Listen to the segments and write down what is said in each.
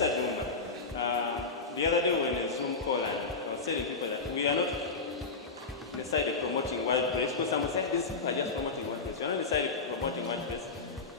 sad moment. The other day when a Zoom call, and I was telling people that we are not decided promoting WordPress, because some say these people are just promoting WordPress. We are not decided promoting WordPress.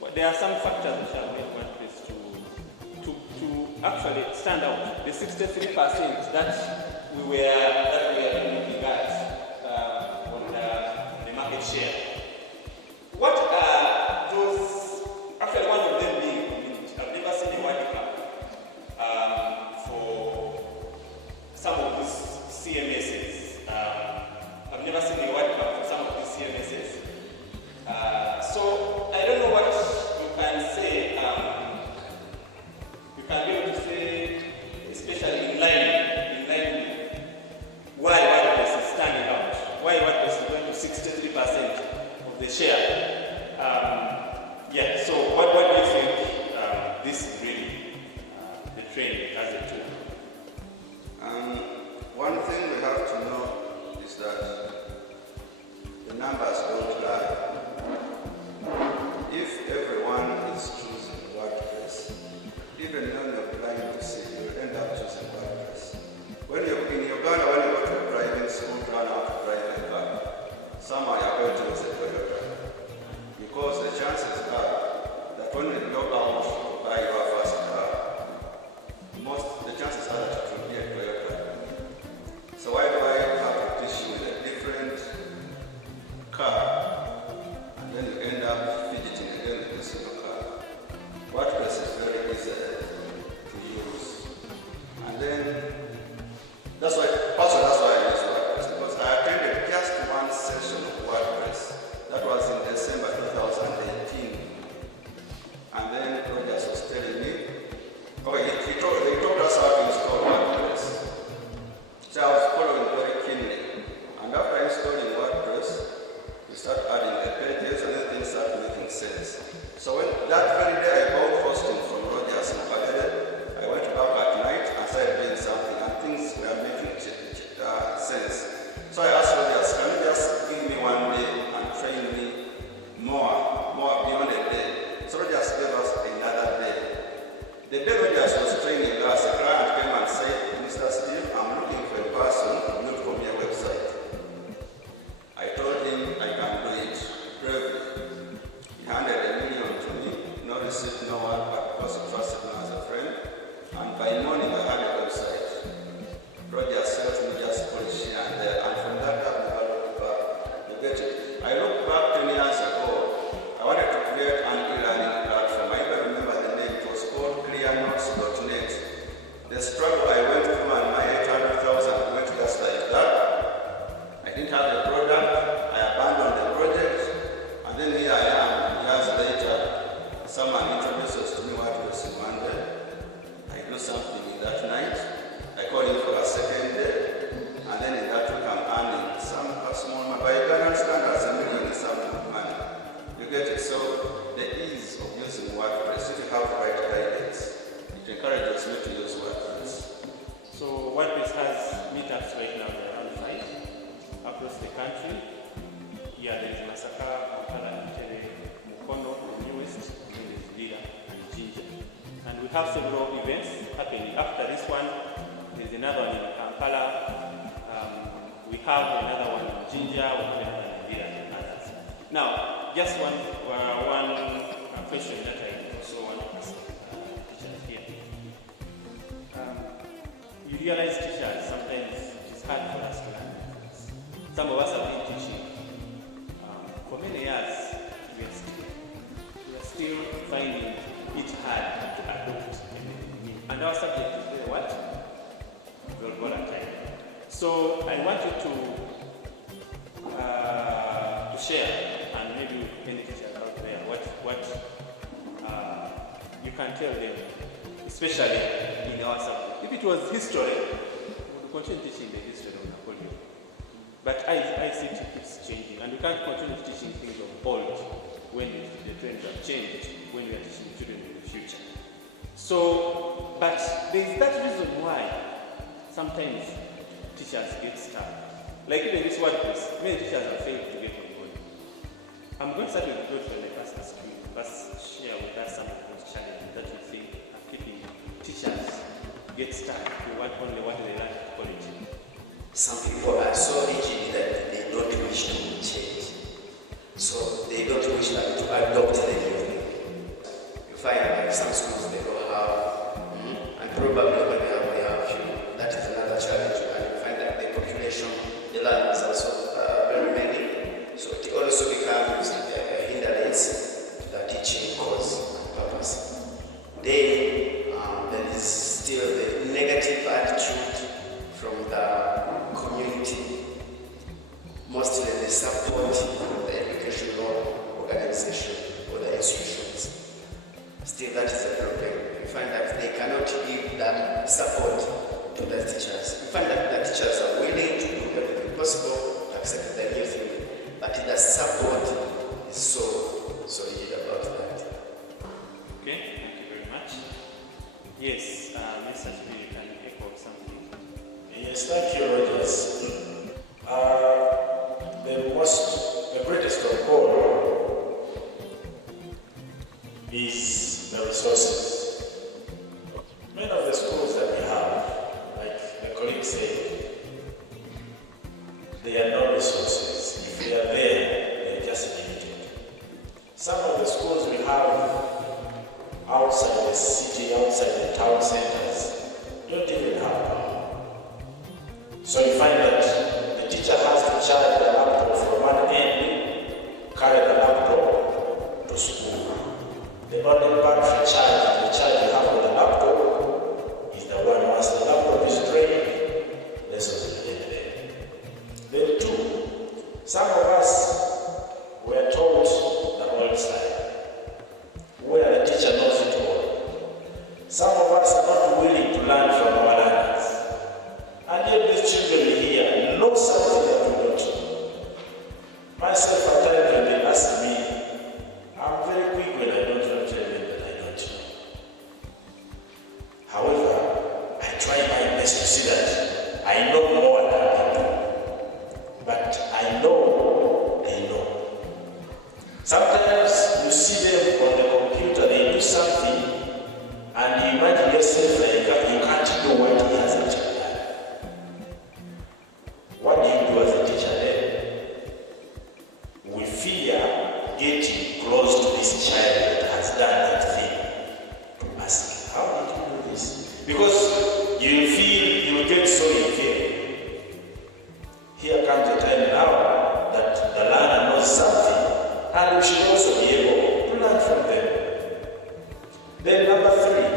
But there are some factors which have made WordPress to actually stand out. The 63% that we were looking at on the market share. What are those? Actually, one of them being community. I've never seen a word for some of these CMSs. I've never seen a word for some of these CMSs. So I don't know what you can say. You can be able to say, especially in line, why WordPress is standing out. Why WordPress is going to 63% of the share. So what do you think this is really the trend as a tool? One thing we have to know is that the numbers don't lie. If everyone is choosing WordPress, even when you're applying to see, you'll end up choosing WordPress. When you're in Uganda, when you go to a driving school to learn how to drive a car, somehow you're going to use a Toyota. Because the chances are that when you go out to buy your first car, the chances are that it will be a Toyota. So why do I have to teach you with a different car, and then you end up fidgeting again with the single car? WordPress is very easy to use. And then, that's why I use WordPress, because I attended just one session of WordPress. That was in December 2018. And then Rogers was telling me, he taught us how to install WordPress. So I was following very keenly. And after installing WordPress, we start adding the pages and then things start making sense. So when that very day I bought hosting from Rogers and I went back at night and started doing something and things were making sense. So I asked Rogers, can you just give me one day and train me more beyond a day? So Rogers gave us another day. The day Rogers was training us, a client came and said, Mr. Steve, I'm looking for a person to build for me a website. I told him I can do it bravely. He handed $1 million to me, no receipt, no one, but because he trusted me as a friend. And by morning I had a website. Rogers helped me just polish here and there, and from that I've never looked back. You get it? I looked back 10 years ago. I wanted to create an e-learning platform. I even remember the name. It was called clearnotes.net. The struggle I went through and my 800,000 went just like that. I didn't have a product. I abandoned the project. And then here I am, years later. Someone introduces to me WordPress in one day. I do something in that night. I call him for a second day. And then in that week I'm earning some small money. But you can understand as $1 million is some money. You get it? So the ease of using WordPress, if you have the right guidance, it encourages you to use WordPress. So WordPress has meetups right now around 5 across the country. Yeah, there is Masaka, Kampala, Tere, Mukono, the newest, and then there's Lira and Jinja. And we have several events happening. After this one, there's another one in Kampala. We have another one in Jinja, we have another one in Lira and others. Now, just one question that I also want to ask teachers here. You realize teachers, sometimes it's hard for us to learn. Some of us have been teaching for many years. We are still finding it hard to adopt. And our subject is very what? Very volatile. So I want you to share, and maybe any teachers out there, what you can tell them, especially in our subject. If it was history, we would continue teaching the history of Napoleon. But ICT keeps changing, and we can't continue teaching things of old when the trends have changed, when we are teaching children in the future. So, but there is that reason why sometimes teachers get stuck. Like even this WordPress, many teachers have failed to get on board. I'm going to start with Godfrey and ask you, let's share with us some of those challenges that you think are keeping teachers get stuck. You want only what they learn at college. Some people are so rigid that they don't wish to change. So they don't wish to adopt the new thing. You find like some schools they don't have, and probably when they have few, that is another challenge. And you find that the population, the land is also very many. So it also becomes a hindrance to the teaching cause and purpose. Then there is still the negative attitude from the community, mostly the support of the educational organization or the institutions. Still, that is a problem. You find that they cannot give that support to the teachers. You find that the teachers are willing to do everything possible to accept the new thing, but the support is so rigid about that. Okay, thank you very much. Yes, Mr. Spirit, can you echo something? Yes, thank you, Rogers. The greatest of all is the resources. Many of the schools that we have, like the colleague said, they are no resources. If they are there, they are just limited. Some of the schools we have outside the city, outside the town centers, don't even have power. So you find that the teacher has to charge the laptop from one end, carry the laptop to school. The only battery charge, the charge you have on the laptop is the one. Once the laptop is drained, lessons will end there. Then two, some of us were taught the old side, where the teacher knows it all. Some of us are not willing to learn from our learners. And yet these children here know something that we don't know. Myself, at times when they ask me, I'm very quick when I don't know, tell them that I don't know. However, I try my best to see that I know more than they do. But I know they know. Sometimes you see them on the computer, they do something, and you imagine yourself like you can't do what he has actually done. What do you do as a teacher then? We fear getting close to this child that has done that thing. To ask, how did you do this? Because you feel you get so inferior. Here comes a time now that the learner knows something, and we should also be able to learn from them. Then number three,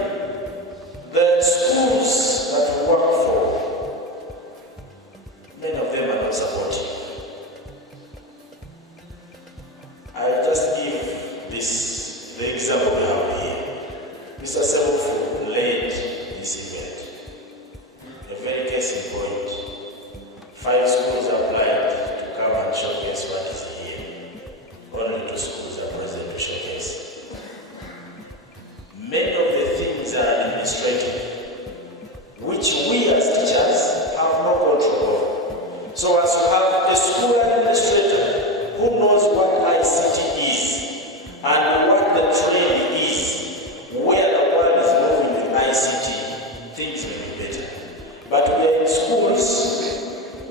the schools that we work for, many of them are not supportive. I'll just give the example we have here. Mr. Self led this event. A very case in point. 5 schools applied to come and showcase what is here. Only 2 schools are present to showcase. Many of the things are administrative, which we as teachers have no control over. So as you have a school administrator who knows what ICT is and what the trend is, where the world is moving with ICT, things will be better. But we are in schools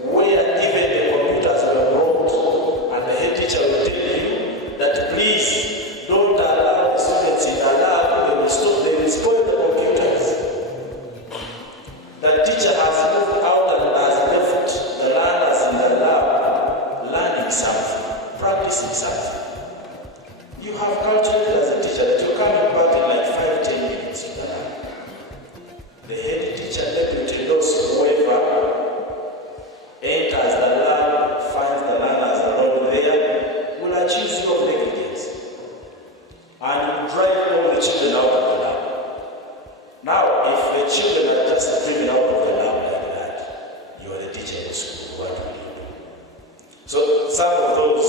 where even the computers were brought and the head teacher will tell you that please don't allow the students in the lab, they will spoil the computers. The teacher has moved out and has left the learners in the lab learning something, practicing something. You have calculated as a teacher that you're coming back in like 5-10 minutes in the lab. The head teacher, deputy, those whoever enters the lab, finds the learners alone there, will accuse you of negligence. And you drive all the children out of the lab. Now, if the children are just driven out of the lab like that, you are the teacher in school, what will you do? So some of those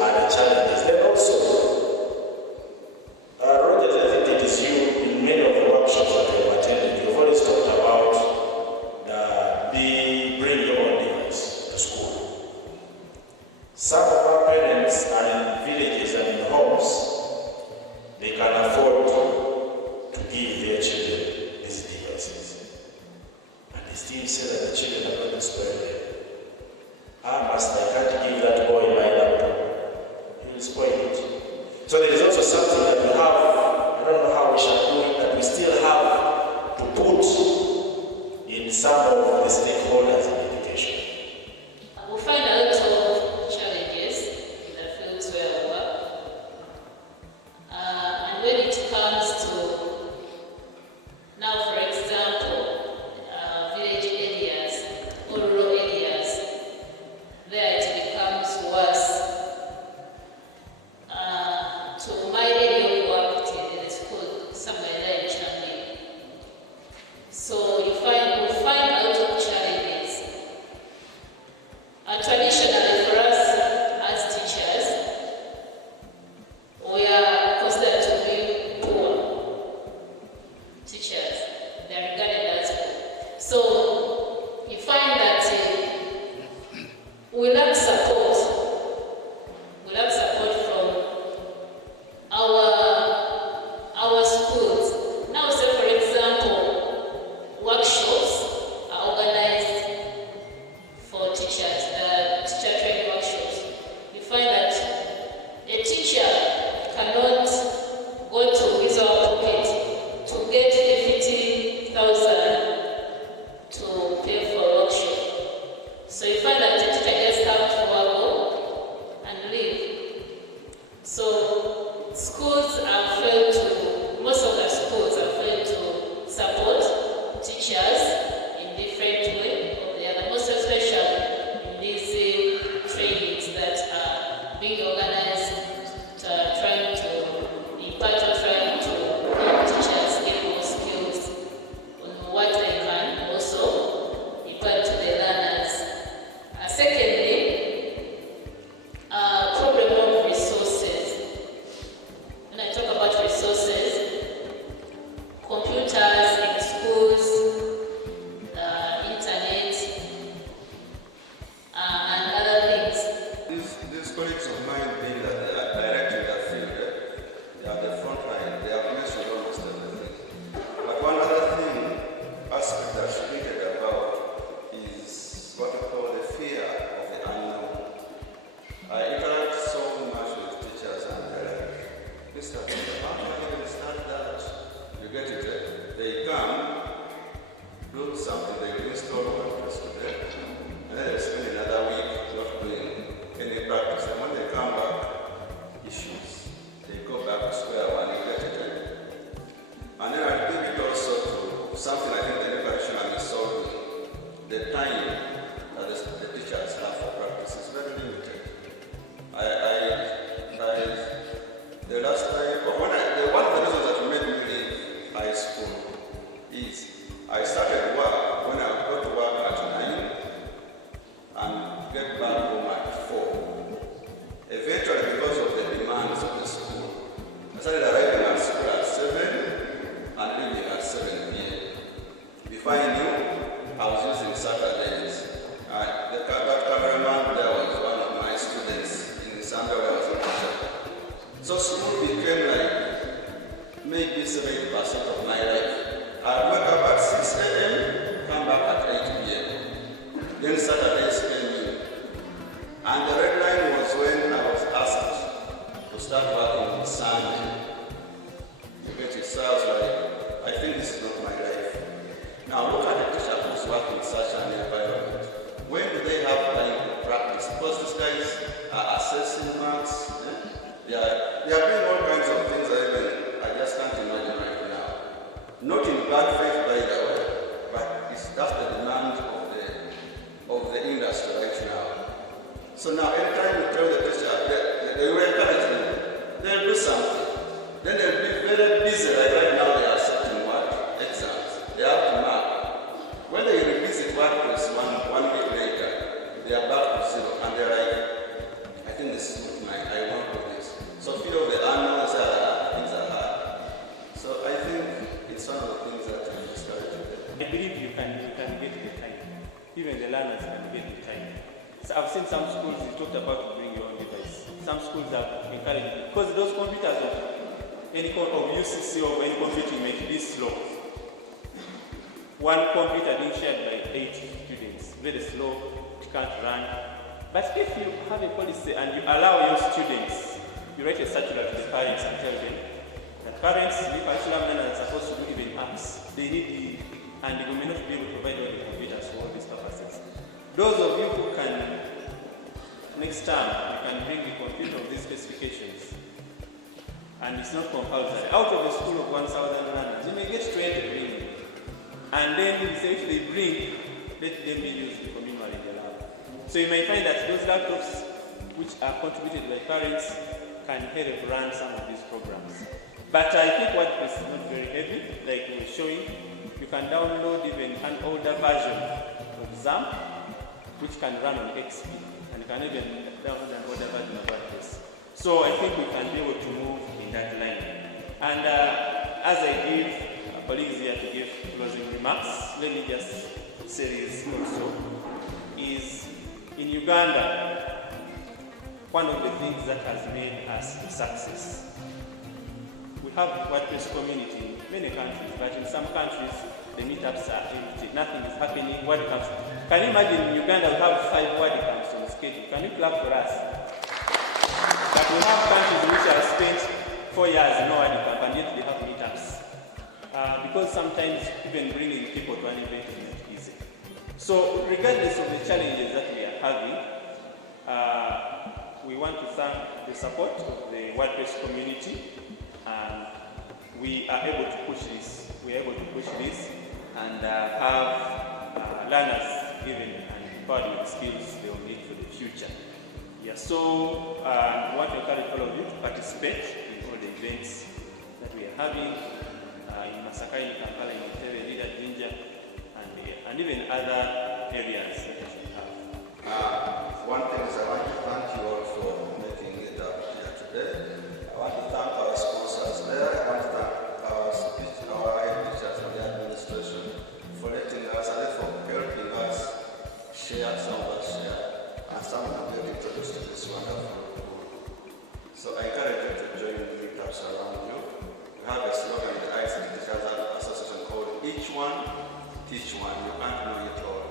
are the challenges. Then also, Rogers, I think it is you in many of the workshops that we have attended, you've always talked about the bring your own device to school. Some of our parents are in villages and in homes. They can afford to give their children these devices. still say that the children are going to spoil them. I can't give that boy my laptop. He will spoil it. So there is also something that we have, I don't know how we shall do it, that we still have to put in some of the stakeholders in education. We find a lot of challenges in the fields where we work. And when it comes to, now for example, village areas or rural areas, there it becomes worse. To my area of work, it is a school somewhere there in Changi. So we find a lot of challenges. Traditionally for us as teachers, we are considered to be poor teachers. They are regarded as poor. So you find that we lack support. We lack support from our schools. Now, say for example, workshops are organized for teachers, teacher training workshops. You find that a teacher cannot go to his or her pocket to get 50,000 to pay for a workshop. So you find that the teacher gets up to work and leave. So schools have failed to, most of the schools have failed to support teachers in different way or the other, most especially in these trainings that are being organized, trying to impart or trying to help teachers get more skills on what they can also impart to the learners. Secondly, problem of resources. When I talk about resources, computers in schools, internet, and other things. These colleagues of mine being that they are direct in that field, they are the front line, they have mentioned almost everything. But one other thing, aspect that should be thinking about is what we call the fear of the unknown. I interact so much with teachers and they're like, Mr. how can you even start that? You get it? They come, do something, they install WordPress today, and then they spend another week not doing any practice. And when they come back, issues. They go back to square one, you get it? And then I think it also to something I think the new curriculum is solving. The time that the teachers have for practice is very limited. The last time, or one of the reasons that made me leave high school is I started work when I would go to work at 9 and get back home at 4. Eventually, because of the demands of the school, I started arriving at school at 7 and leaving at 7 p.m. Before I knew, I was using Saturdays. That cameraman there was one of my students in Uganda where I was a teacher. So school became like maybe 70% of my life. I'd wake up at 6 a.m., come back at 8 p.m. Then Saturdays came in. And the red line was when I was asked to start working on Sunday. You get it? So I was like, I think this is not my life. Now look at the teacher who's working in such an environment. When do they have time to practice? Because these guys are assessing marks. They are doing all kinds of things I just can't imagine right now. Not in bad faith, by the way, but that's the demand of the industry right now. So now anytime you tell the teacher, they will encourage them. They'll do something. Then they'll be very busy, like right now they are accepting what? Exams. They have to mark. When they revisit WordPress one week later, they are back to zero and they're like, I think this is good, I want to do this. So fear of the unknown, things are hard. So I think it's one of the things that we discourage. I believe you can get the time. Even the learners can get the time. So I've seen some schools, you talked about to bring your own device. Some schools have encouraged, because those computers of any kind of UCC or any computing may be slow. One computer being shared by 8 students, very slow, it can't run. But if you have a policy and you allow your students, you write a circular to the parents and tell them that parents, the curriculum learners are supposed to do even apps. They need and we may not be able to provide all the computers for all these purposes. Those of you who can, next term, you can bring the computer of these specifications. And it's not compulsory. Out of a school of 1,000 learners, you may get 20 bringing. And then you say if they bring, let them be used communally in the lab. So you may find that those laptops which are contributed by parents can help run some of these programs. But I think WordPress is not very heavy, like we were showing. You can download even an older version of XAMPP, which can run on XP, and you can even download an older version of WordPress. So I think we can be able to move in that line. And as I give colleagues here to give closing remarks, let me just say this also, is in Uganda, one of the things that has made us a success. We have WordPress community in many countries, but in some countries, the meetups are empty. Nothing is happening. WordCamps. Can you imagine in Uganda we have 5 WordCamps on schedule? Can you clap for us? But we have countries which have spent 4 years no WordCamp and yet they have meetups. Because sometimes even bringing people to an event is not easy. So regardless of the challenges that we are having, we want to thank the support of the WordPress community. We are able to push this. We are able to push this and have learners given and empowered with skills they will need for the future. Yeah, so I want to encourage all of you to participate in all the events that we are having in Masaka, in Kampala, in Entebbe, Leader, Jinja, and even other areas that we have. One thing is I want to thank you all for making it up here today. I want to thank our sponsors there. I want to thank our head teachers from the administration for letting us and for helping us share, some of us share, and some of them introduced to this wonderful group. So I encourage you to join the meetups around you. We have a slogan in the ICT Teachers Association called Each One, Teach One. You can't know it all.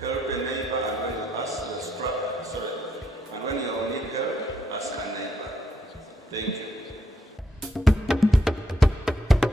Help a neighbor, and when you ask, and when you need help, ask a neighbor. Thank you.